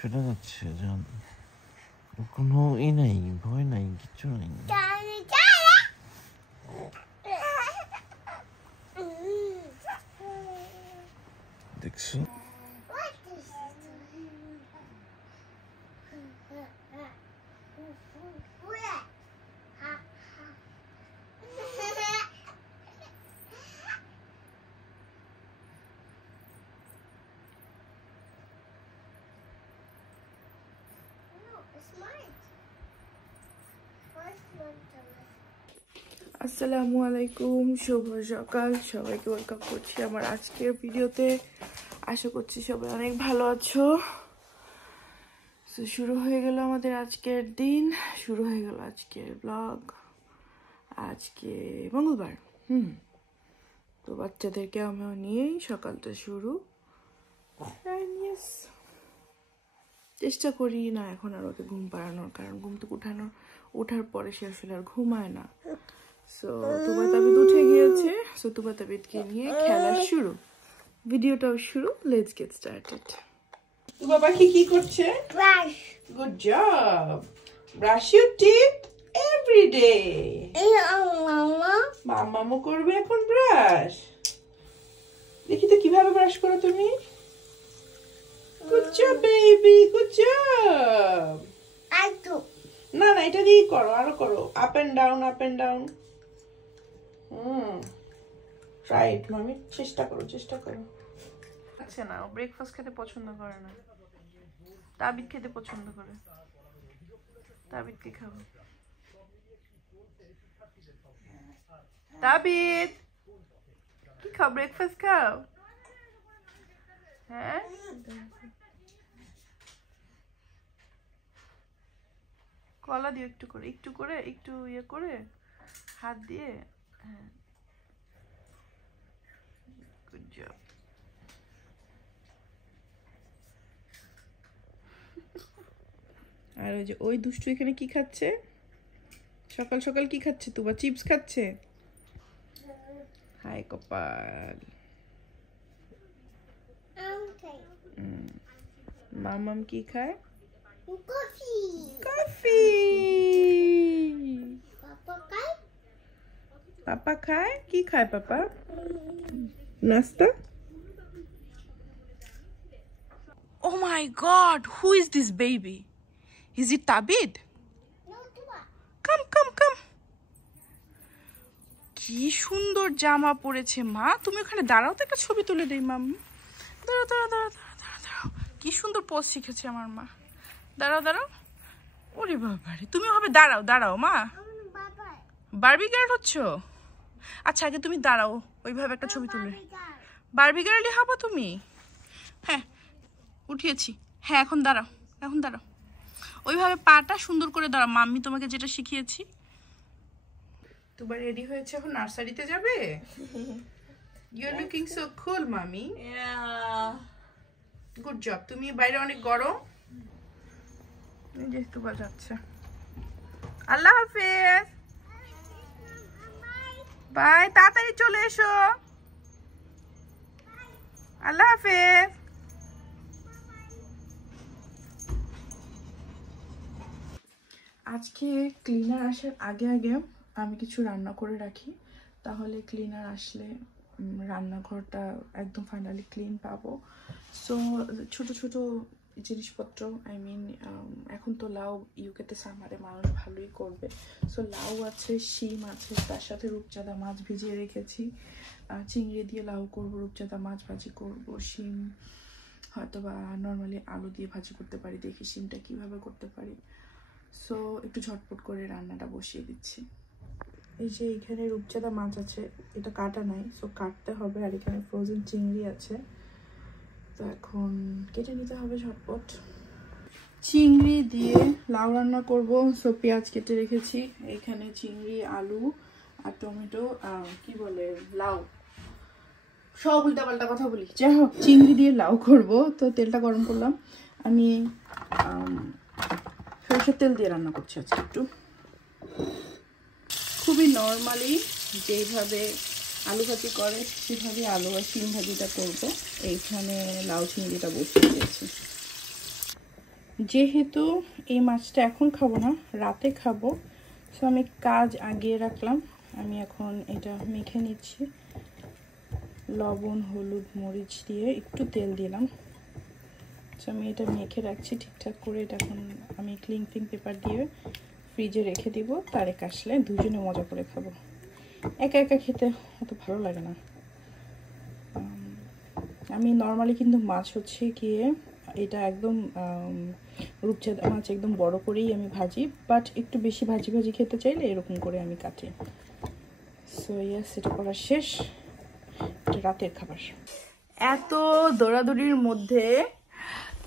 চলে যাচ্ছে জান, কোনো ই নাই, ভয় নাই, কিচ্ছু নাই। দেখছি আসসালামু আলাইকুম, শুভ সকাল সবাইকে, ওয়েলকাম করছি আমার আজকের ভিডিওতে। আশা করছি সবাই অনেক ভালো আছো। তো শুরু হয়ে গেল আমাদের আজকের দিন, শুরু হয়ে গেল আজকের ব্লগ। আজকে মঙ্গলবার, তো বাচ্চাদেরকে আমিও নিয়েই সকালটা শুরু। চেষ্টা করি না এখন আর ওকে ঘুম পাড়ানোর, কারণ ঘুম থেকে ওঠার পরে সে আসলে আর ঘুমায় না। সো তুবা তাবিদ উঠে গিয়েছে, সো তুবা তাবিদকে নিয়ে খেলা শুরু, ভিডিওটাও শুরু। Let's get started. তুবা পাখি কি করছে? Brush. Good job. Brush your teeth every day. মাম্মামু করবে এখন ব্রাশ। দেখি তো কিভাবে ব্রাশ করো তুমি। Good job baby, good job. না না, এটা দিয়ে করো, আরো করো, up and down, up and down. Right মামি, চেষ্টা করো। আচ্ছা না, ও ব্রেকফাস্ট খেতে পছন্দ করে না, তাবিদ খেতে পছন্দ করে। তাবিদ কি খাবো? তাবিদ কি খাও? ব্রেকফাস্ট খাও? হ্যাঁ, কলা দিও একটু করে, একটু ইয়ে করে হাত দিয়ে। হ্যাঁ, গুড জব। আর ওই দুষ্টু এখানে কি খাচ্ছে? সকাল সকাল কি খাচ্ছে? তুবা চিপস খাচ্ছে। হাই কপাল। মামাম কি খায়? কফি। পাপা খায়? কি খায় পাপা? নাস্তা। Oh my God, who is this baby? Is it Tabid? No, Tuba. Come. কি সুন্দর জামা পরেছে মা। তুমি ওখানে দাঁড়াও তো, একটা ছবি তুলে দেই মাম্মি। দাঁড়াও। কি সুন্দর পোজ শিখেছে আমার মা। দাঁড়াও। ওরে বাবারে, তুমি হবে দাঁড়াও মা। বারবি গার্ল হচ্ছ? আচ্ছা আগে তুমি দাঁড়াও, ওইভাবে একটা ছবি তুলে। বারবি গার্লই হবো তুমি? হ্যাঁ, উঠিয়েছি। হ্যাঁ, এখন দাঁড়াও। ওইভাবে পাটা সুন্দর করে দাঁড়াও, মাম্মি তোমাকে যেটা শিখিয়েছি। তোমার রেডি হয়েছে, এখন নার্সারিতে যাবে? You are looking so cool মামি। Good job. তুমি বাইরে অনেক গরম। যেহেতু যাচ্ছে। আল্লাহ হাফেজ, বাই, তাড়াতাড়ি চলে এসো। আল্লাহ হাফেজ। আজকে ক্লিনার আসার আগে আমি কিছু রান্না করে রাখি, তাহলে ক্লিনার আসলে রান্নাঘরটা একদম ফাইনালি ক্লিন পাবো। সো ছোট জিনিসপত্র, এখন তো লাউ, ইউকেতে সামারে মানুষ ভালোই করবে। সো লাউ আছে, শিম আছে, তার সাথে রূপচাঁদা মাছ ভিজিয়ে রেখেছি। চিংড়ি দিয়ে লাউ করব, রূপচাঁদা মাছ ভাজি করব, শিম হয়তো বা নর্মালি আলু দিয়ে ভাজি করতে পারি, দেখি শিমটা কিভাবে করতে পারি। সো একটু ঝটপট করে রান্নাটা বসিয়ে দিচ্ছি। এই যে এখানে রূপচাঁদা মাছ আছে, এটা কাটা নাই, সো কাটতে হবে। আর এখানে ফ্রোজেন চিংড়ি আছে, তো এখন কেটে নিতে হবে ঝটপট। চিংড়ি দিয়ে লাউ রান্না করব। সো পেঁয়াজ কেটে রেখেছি, এখানে চিংড়ি, আলু আর টমেটো, কি বলে লাউ, সব উল্টাপাল্টা কথা বলি, যাই হোক চিংড়ি দিয়ে লাউ করব। তো তেলটা গরম করলাম, আমি সরষের তেল দিয়ে রান্না করছি আজকে। একটু খুবই নর্মালি যেইভাবে আলু ভাজি করে সেভাবে আলু আর শিম ভাজিটা করবো। এইখানে লাউ চিংড়িটা বসিয়ে দিয়েছি। যেহেতু এই মাছটা এখন খাবো না, রাতে খাবো, সো আমি কাজ আগিয়ে রাখলাম। আমি এখন এটা মেখে নিচ্ছি, লবণ, হলুদ, মরিচ দিয়ে একটু তেল দিলাম। সো আমি এটা মেখে রাখছি ঠিকঠাক করে। এটা এখন আমি ক্লিং পেপার দিয়ে ফ্রিজে রেখে দিব, তারেক আসলে দুজনে মজা করে খাবো। একা একা খেতে অত ভালো লাগে না। আমি নর্মালি কিন্তু মাছ হচ্ছে গিয়ে এটা একদম রূপচাঁদা মাছ একদম বড় করেই আমি ভাজি, বাট একটু বেশি ভাজি ভাজি খেতে চাইলে এরকম করে আমি কাটি। সো ইয়াস, এটা করা শেষ, এটা রাতের খাবার। এত দৌড়াদৌড়ির মধ্যে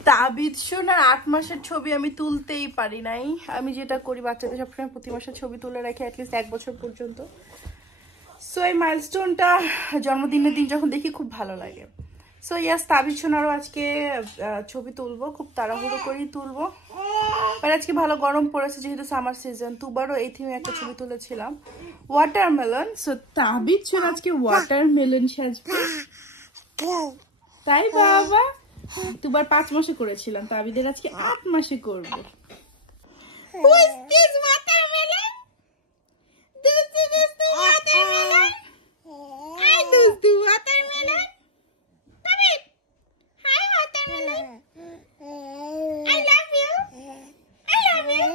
তাবিদ সোনার 8 মাসের ছবি আমি তুলতেই পারি নাই। আমি যেটা করি বাচ্চাদের সবসময় প্রতি মাসে ছবি তুলে রাখি অ্যাটলিস্ট 1 বছর পর্যন্ত। সো এই মাইলস্টোনটা জন্মদিনের দিন যখন দেখি খুব ভালো লাগে। সো ইয়াস, তাবিদ সোনারও আজকে ছবি তুলবো, খুব তাড়াহুড়ো করেই তুলবো। আর আজকে ভালো গরম পড়েছে যেহেতু সামার সিজন। দুবারও এই থিমে একটা ছবি তুলেছিলাম, ওয়াটারমেলন। সো তাবিদ সোনা আজকে ওয়াটারমেলন সাজবে, তাই বাবা? দুবার 5 মাসে করেছিলাম, তাবিদের আজকে 8 মাসে করবো। Who is this watermelon? Does the watermelon? Hi, does the watermelon? Tabid! Hi, watermelon. I love you. I love you.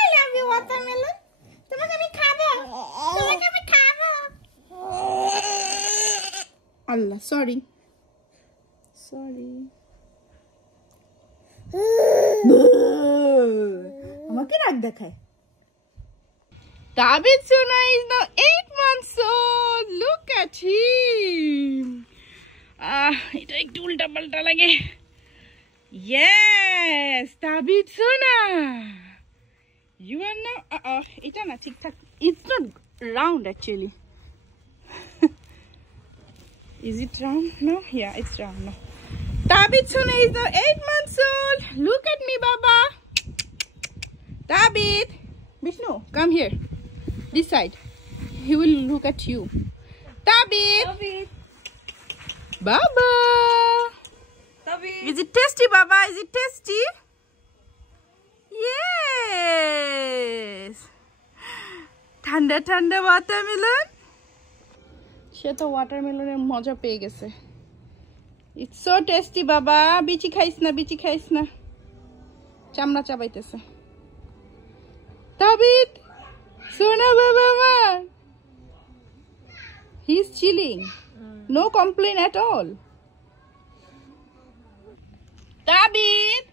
I love you, watermelon. তোমাকে আমি খাবো, তোমাকে আমি খাবো। আল্লাহ, সরি সরি। আমাকে রাগ দেখায়। Tabid Sona is now 8 months old. Look at him. এটা একটু উল্টা পাল্টা লাগে। Yes, Tabid Sona. You are now এটা না ঠিকঠাক, it's not round actually. Is it round? No? Yeah, it's round now. Tabid Sona is now 8 months old. Look at me, Baba. Tabid. Vishnu, come here. This side. He will look at you. Tabid. Tabid. Baba. Tabid. Is it tasty, Baba? Is it tasty? Yes. Thanda thanda watermelon. সে তো ওয়াটারমেলনের মজা পেয়ে গেছে। It's so tasty, বাবা। বিচি খাইস না, বিচি খাইস না, চামড়া চাবাইতেছে। তাবিদ সোনা বাবা আমার, he is chilling, no complaint at all. তাবিদ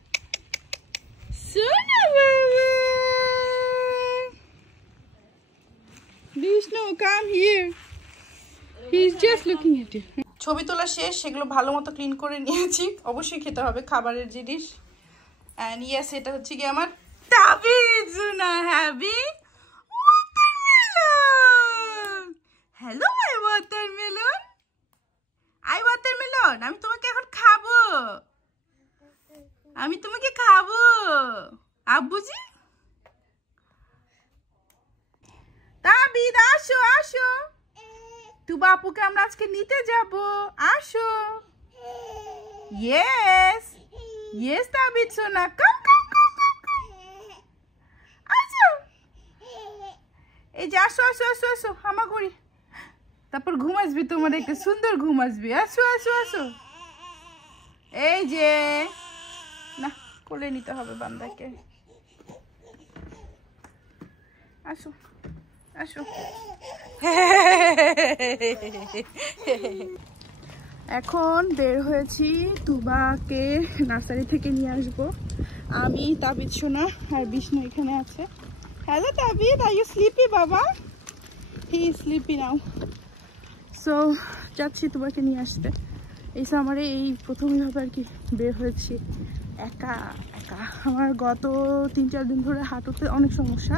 সোনা বাবা, Vishnu, come here. He's just looking at you. ছবি তোলা শেষ, সেগুলো ভালো মতো ক্লিন করে নিয়েছি। অবশ্যই খেতে হবে খাবারের জিনিস। এন্ড ইয়েস, এটা হচ্ছে কি আমার তাবিদ সোনা heavy watermelon. Hello my watermelon, I watermelon, আমি তোমাকে এখন খাবো, আমি তোমাকে খাবো আব্বুজি। তাবিদ আসো আসো, তু বাপুকে আমরা আজকে নিতে যাব, আসো। ইয়েস ইয়েস তাবিদ সোনা, কাম কাম কাম কাম কাম, আসো। এই যে আসো আসো আসো আসো হামা করি, তারপর ঘুম আসবি, তোমার একটা সুন্দর ঘুম আসবি। আসো আসো আসো। এই যে না, কোলে নিতে হবে বান্দাকে। আসো আসো। এখন বের হয়েছি তুবাকে নার্সারি থেকে নিয়ে আসবো। আমি, তাবিদ সোনা আর বিষ্ণু এখানে আছে। Hello Tabid, are you sleepy বাবা? He is sleepy now. So যাচ্ছি তুবাকে নিয়ে আসতে। এই সামারে এই প্রথমভাবে আর কি বের হয়েছি, একা একা সমস্যা, আমার গত 3-4 দিন ধরে হাঁটুতে অনেক সমস্যা,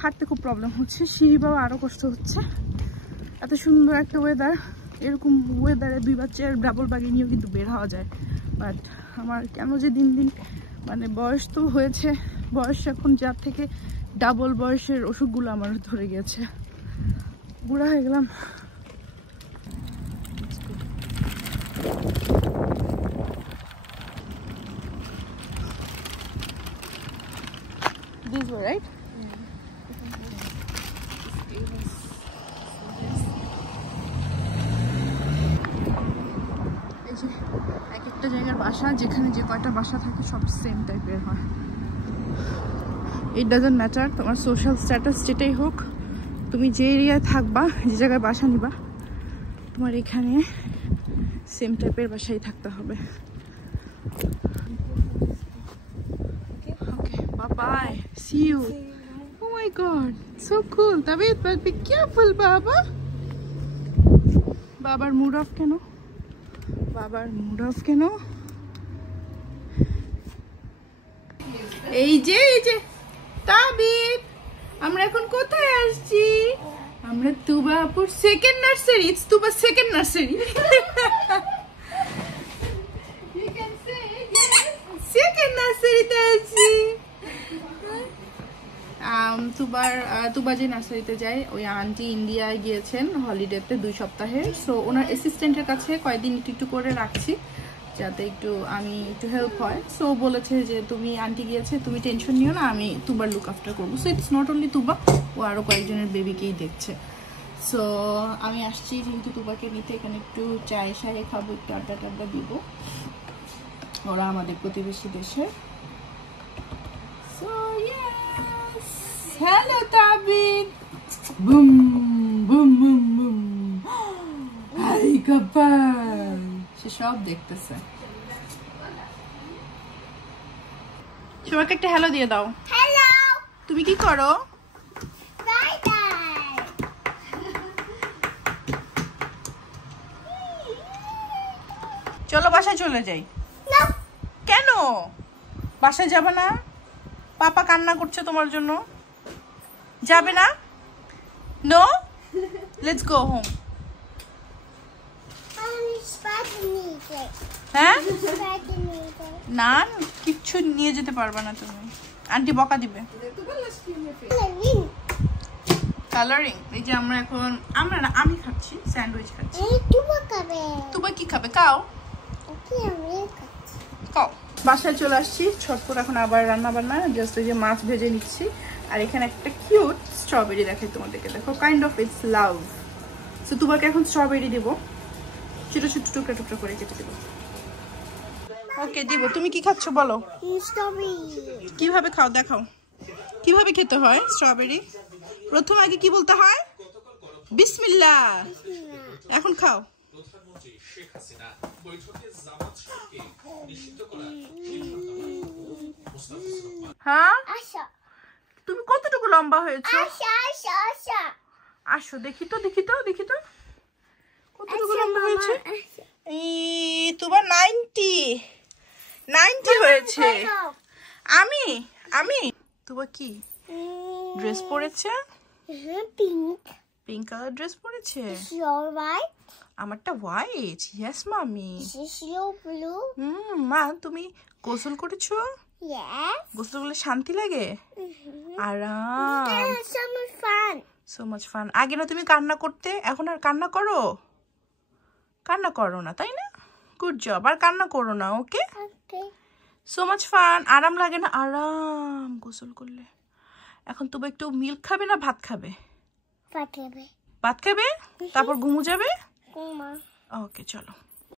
হাঁটতে খুব প্রবলেম হচ্ছে, সিঁড়ি পাওয়া আরও কষ্ট হচ্ছে। এত সুন্দর একটা ওয়েদার, এরকম ওয়েদারে 2 চেয়ার ডাবল বাগিয়ে নিয়েও কিন্তু বের হওয়া যায়। বাট আমার কেন যে দিন দিন মানে বয়স তো হয়েছে, বয়স এখন যার থেকে ডাবল বয়সের ওষুধগুলো আমার ধরে গেছে, বুড়া হয়ে গেলাম। This way, right? এই যে এক একটা জায়গার বাসা, যেখানে যে কয়টা বাসা থাকে সব সেম টাইপের হয়। ইট ডাজন্ট ম্যাটার তোমার সোশ্যাল স্ট্যাটাস যেটাই হোক, তুমি যে এরিয়ায় থাকবা, যে জায়গায় বাসা নিবা, তোমার এখানে সেম টাইপের বাসায় থাকতে হবে। Okay, bye-bye. See you. Oh my God, so cool. Tabit, but be careful, Baba. Babar mood off কেন? বাবার মুড অফ কেন? এই যে তাবিদ, আমরা এখন কোথায় আসছি? আমরা তুবাপুর second nursery. It's Tuba second nursery. You can say yes. Second নার্সারিতে আসছি। তুবা যে নার্সারিতে যায়, ওই আন্টি ইন্ডিয়ায় গিয়েছেন হলিডেতে 2 সপ্তাহের। সো ওনার অ্যাসিস্ট্যান্টের কাছে কয়েকদিন একটু করে রাখছি, যাতে আমি একটু হেল্প হয়। সো বলেছে যে তুমি আন্টি গিয়েছে, তুমি টেনশন নিও না, আমি তুবার লুক আফটার করবো। সো ইটস নট অনলি তুবা, ও আরও কয়েকজনের বেবিকেই দেখছে। সো আমি আসছি যেহেতু তুবাকে নিতে, এখানে একটু চায় খাবো, একটু আড্ডা দিব। ওরা আমাদের প্রতিবেশী দেশের। So hello Tabid, boom boom boom boom, hi কপাল, সে সব দেখতেছে। সবাইকে একটা হ্যালো দিয়ে দাও। হ্যালো। তুমি কি করো? Bye bye. চলো বাসায় চলে যাই। না। কেন বাসায় যাবে না? পাপা কান্না করছে তোমার জন্য, যাবে না? No, let's go home. হ্যাঁ না, কিচ্ছু নিয়ে যেতে পারবে না তুমি, আন্টি বকা দিবে। কালারিং, এই যে আমরা এখন আমি খাচ্ছি স্যান্ডউইচ খাচ্ছি। তুবা কি খাবে? খাও খাও। বাসায় চলে আসছি ছটপট, এখন আবার রান্না বান্না, জাস্ট এই যে মাছ ভেজে নিচ্ছি। আর এখানে একটা কিউট স্ট্রবেরি দেখাই তোমাদেরকে, দেখো, kind of its love. So তোমাকে এখন স্ট্রবেরি দিব, ছোট ছোট টুকরা টুকরা করে কেটে দেবো। ওকে দিব। তুমি কি খাচ্ছ বলো? স্ট্রবেরি। কিভাবে খাও দেখাও, কিভাবে খেতে হয় স্ট্রবেরি? প্রথম আগে কি বলতে হয়? বিসমিল্লাহ। এখন খাও। হ্যাঁ, তুমি কতটুকু লম্বা হয়েছো? আসো দেখি তো কতটুকু লম্বা হয়েছে। তোমার 90 হয়েছে। আমি তোমার কি ড্রেস পরেছে? পিঙ্ক কালার ড্রেস পরেছে। আমারটা হোয়াইট। ইয়েস মামি। মা তুমি গোসল করেছো? গোসল করলে শান্তি লাগে, আরাম, সো মাচ ফান। আগে না তুমি কান্না করতে, এখন আর কান্না করো না, তাই না? গুড জব, আর কান্না করো না। ওকে, সো মাচ ফান। আরাম লাগে না? আরাম গোসল করলে। এখন তুমি একটু মিল্ক খাবে না ভাত খাবে? ভাত খাবে, তারপর ঘুমো যাবে। ওকে চলো।